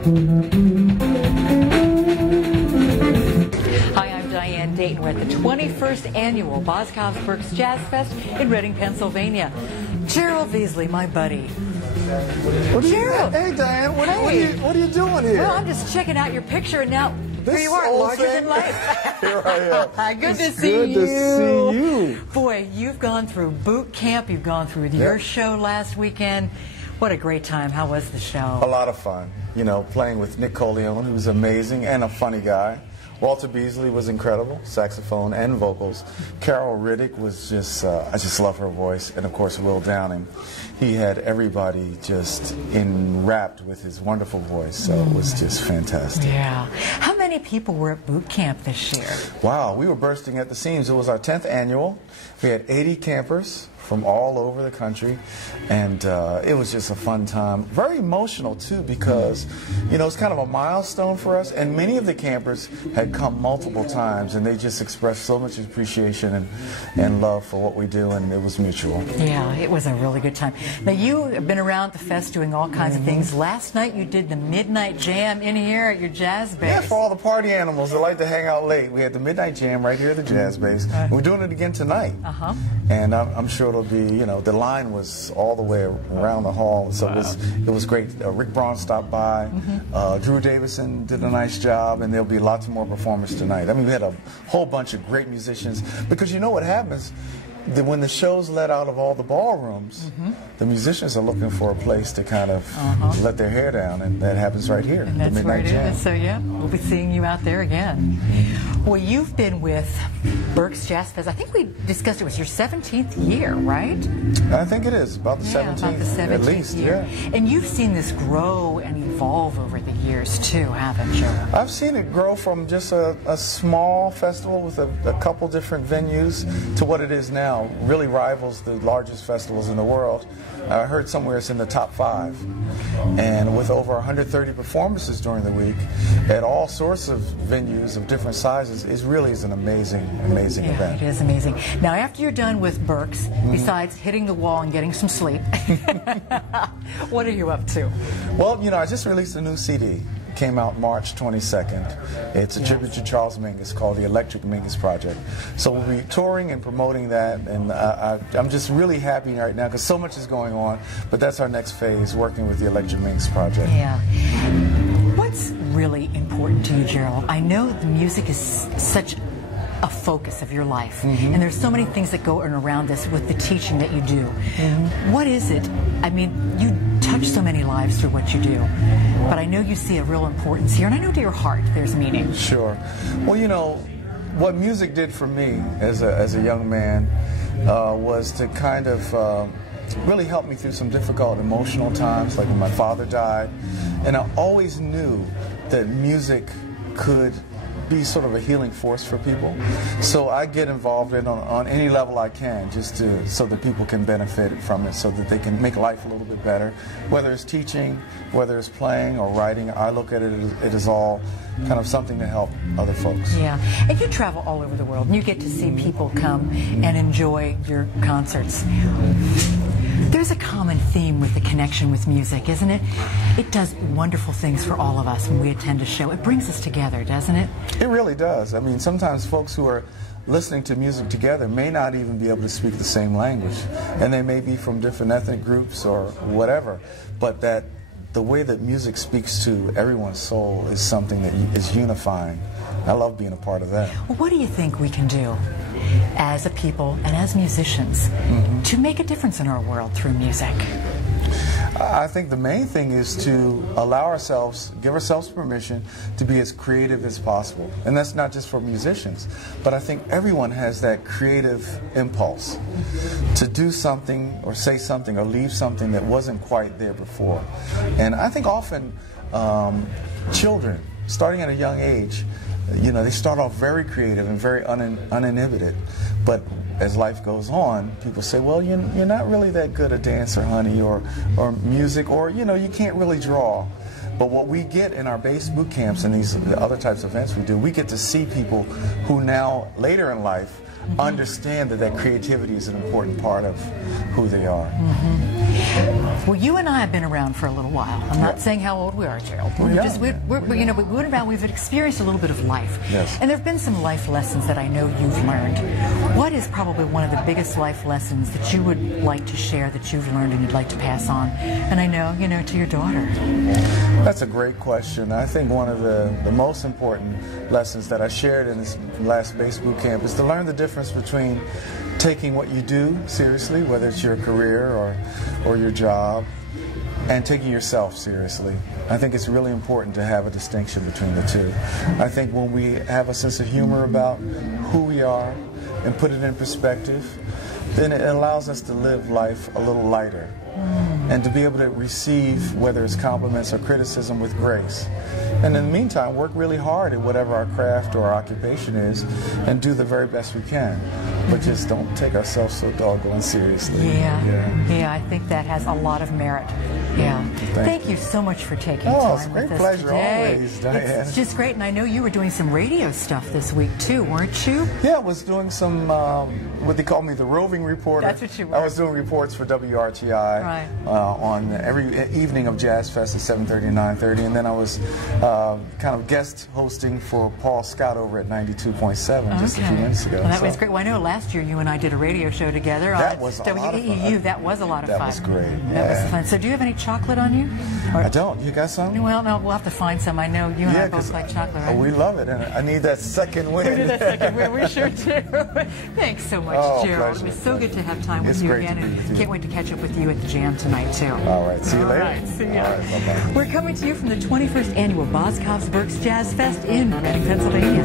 Hi, I'm Diane, Dayton. We're at the 21st annual Boscov's Berks Jazz Fest in Reading, Pennsylvania. Gerald Veasley, my buddy. Gerald! Hey, Diane, what are you doing here? Well, I'm just checking out your picture, and now here you are, larger than life. Here I am. Good to see you. Good to see you. Boy, you've gone through boot camp. You've gone through your show last weekend. What a great time. How was the show? A lot of fun. You know, playing with Nick Coleone, who's amazing and a funny guy. Walter Beasley was incredible, saxophone and vocals. Carol Riddick was just, I just love her voice. And of course, Will Downing. He had everybody just enwrapped with his wonderful voice, so it was just fantastic. Yeah. How many people were at boot camp this year? Wow, we were bursting at the seams. It was our 10th annual. We had 80 campers from all over the country, and it was just a fun time. Very emotional too, because you know, it's kind of a milestone for us, and many of the campers had come multiple times, and they just expressed so much appreciation and love for what we do, and it was mutual. Yeah, it was a really good time. Now, you have been around the fest doing all kinds of things. Last night you did the midnight jam in here at your jazz bass. Yeah, for all the party animals that like to hang out late. We had the midnight jam right here at the jazz bass. We're doing it again tonight. And I'm sure it'll be, you know, the line was all the way around the hall, so it was great. Rick Braun stopped by, Drew Davison did a nice job, and there'll be lots more performers tonight. I mean, we had a whole bunch of great musicians, because you know what happens? When the show's let out of all the ballrooms, the musicians are looking for a place to kind of let their hair down, and that happens right here. And that's where it is. So yeah, we'll be seeing you out there again. Well, you've been with Berks Jazz Fest. I think we discussed it was your 17th year, right? I think it is about the 17th, about the 17th at least. Year. Yeah. And you've seen this grow and evolve over the years too, haven't you? I've seen it grow from just a small festival with a couple different venues to what it is now. Really rivals the largest festivals in the world. I heard somewhere it's in the top 5. And with over 130 performances during the week at all sorts of venues of different sizes, it really is an amazing event. It is amazing. Now, after you're done with Berks, besides hitting the wall and getting some sleep, what are you up to? Well, you know, I just released a new CD. Came out March 22nd. It's a tribute to Charles Mingus called the Electric Mingus Project. So we'll be touring and promoting that, and I'm just really happy right now because so much is going on, but that's our next phase, working with the Electric Mingus Project. Yeah. What's really important to you, Gerald? I know the music is such a focus of your life, and there's so many things that go around this with the teaching that you do. What is it? I mean, you touch so many lives through what you do, but I know you see a real importance here, and I know to your heart there's meaning. Sure. Well, you know, what music did for me as a young man was to kind of really help me through some difficult emotional times, like when my father died, and I always knew that music could be sort of a healing force for people. So I get involved in on any level I can, just so that people can benefit from it, so that they can make life a little bit better. Whether it's teaching, whether it's playing or writing, I look at it as all kind of something to help other folks. Yeah, and you travel all over the world, and you get to see people come and enjoy your concerts. There's a common theme with the connection with music, isn't it? It does wonderful things for all of us when we attend a show. It brings us together, doesn't it? It really does. I mean, sometimes folks who are listening to music together may not even be able to speak the same language, and they may be from different ethnic groups or whatever, but that the way that music speaks to everyone's soul is something that is unifying. I love being a part of that. Well, what do you think we can do as a people and as musicians to make a difference in our world through music? I think the main thing is to allow ourselves, give ourselves permission to be as creative as possible. And that's not just for musicians, but I think everyone has that creative impulse to do something or say something or leave something that wasn't quite there before. And I think often children, starting at a young age, you know, they start off very creative and very uninhibited, but as life goes on, people say, well, you're not really that good a dancer, honey, or music, or, you know, you can't really draw. But what we get in our base boot camps and these other types of events we do, we get to see people who now, later in life, understand that creativity is an important part of who they are. Well, you and I have been around for a little while. I'm not saying how old we are, Gerald. We've been around. We've experienced a little bit of life, and there have been some life lessons that I know you've learned. What is probably one of the biggest life lessons that you would like to share, that you've learned and you'd like to pass on? And I know, to your daughter. That's a great question. I think one of the most important lessons that I shared in this last base boot camp is to learn the difference between taking what you do seriously, whether it's your career or your job, and taking yourself seriously. I think it's really important to have a distinction between the two. I think when we have a sense of humor about who we are and put it in perspective, then it allows us to live life a little lighter and to be able to receive, whether it's compliments or criticism, with grace. And in the meantime, work really hard at whatever our craft or our occupation is and do the very best we can. But just don't take ourselves so doggone seriously. Yeah, I think that has a lot of merit. Yeah. Thank you so much for taking time with us today. It's a great pleasure always, Diane. It's just great, and I know you were doing some radio stuff this week too, weren't you? Yeah, I was doing some, what they call me, the roving reporter. That's what you were. I was doing reports for WRTI on every evening of Jazz Fest at 7:30 and 9:30, and then I was kind of guest hosting for Paul Scott over at 92.7 just a few minutes ago. Well, that was great. Well, I know last year you and I did a radio show together that on was a WEEU. That was a lot of fun. That was great. That was fun. So do you have any chocolate on you? I don't. You got some? Well, no, we'll have to find some. I know you and I both like chocolate, right? We love it, and I need that second win. We need that second win. We sure do. Thanks so much, Gerald. Pleasure. It was so good to have time with you again, and can't wait to catch up with you at the Jam tonight, too. All right. See you later. All right. See you. All right. Bye-bye. We're coming to you from the 21st Annual Boscov's Berks Jazz Fest in Reading, Pennsylvania.